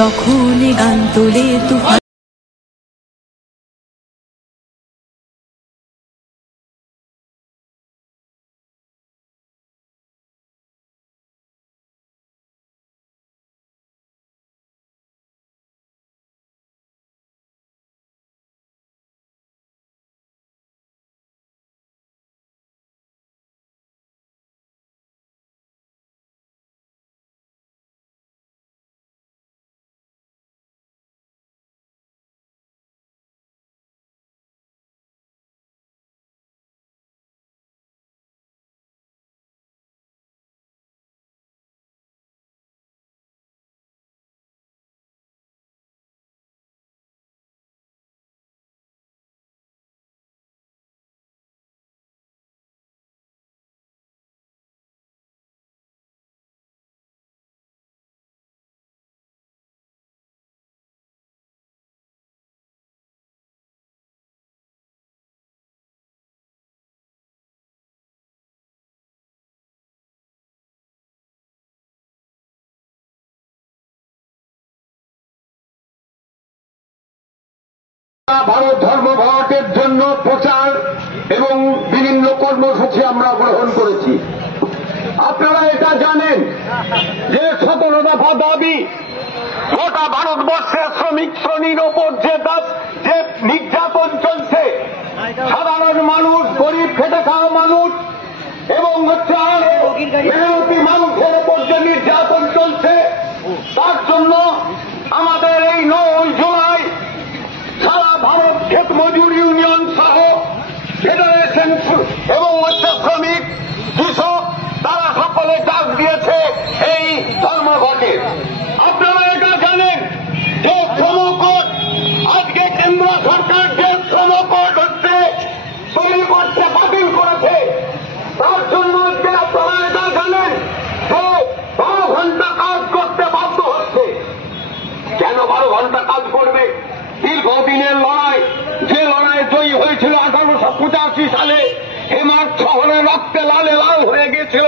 তখন গান তোলে তুফান। ভারত ধর্মঘটের জন্য প্রচার এবং বিভিন্ন কর্মসূচি আমরা গ্রহণ করেছি। আপনারা এটা জানেন যে 17 দফা দাবি, গোটা ভারতবর্ষের শ্রমিক শ্রেণীর ওপর যে নির্যাতন চলছে, সাধারণ মানুষ, গরিব খেটে খাওয়া মানুষ এবং মেহনতি মানুষের ওপর যে নির্যাতন চলছে, তার জন্য আমাদের এই 9 জুলাই সারা ভারত ক্ষেত মজুর ইউনিয়ন সহ ফেডারেশন এবং শ্রমিক, কৃষক, তারা সকলে ডাক দিয়েছে এই ধর্মঘটে। আপনারা এটা জানেন যে শ্রমকোড, আজকে কেন্দ্র সরকার যে শ্রমকোড হচ্ছে তৈরি করতে বাতিল করেছে, তার জন্য যে আপনারা এটা জানেন যে 12 ঘন্টা কাজ করতে বাধ্য হচ্ছে। কেন 12 ঘন্টা কাজ করবে? দীর্ঘদিনের লড়াই, যে লড়াই জয়ী হয়েছিল 1885 সালে, হেমাদ শহরে রক্তে লালে লাল হয়ে গিয়েছিল,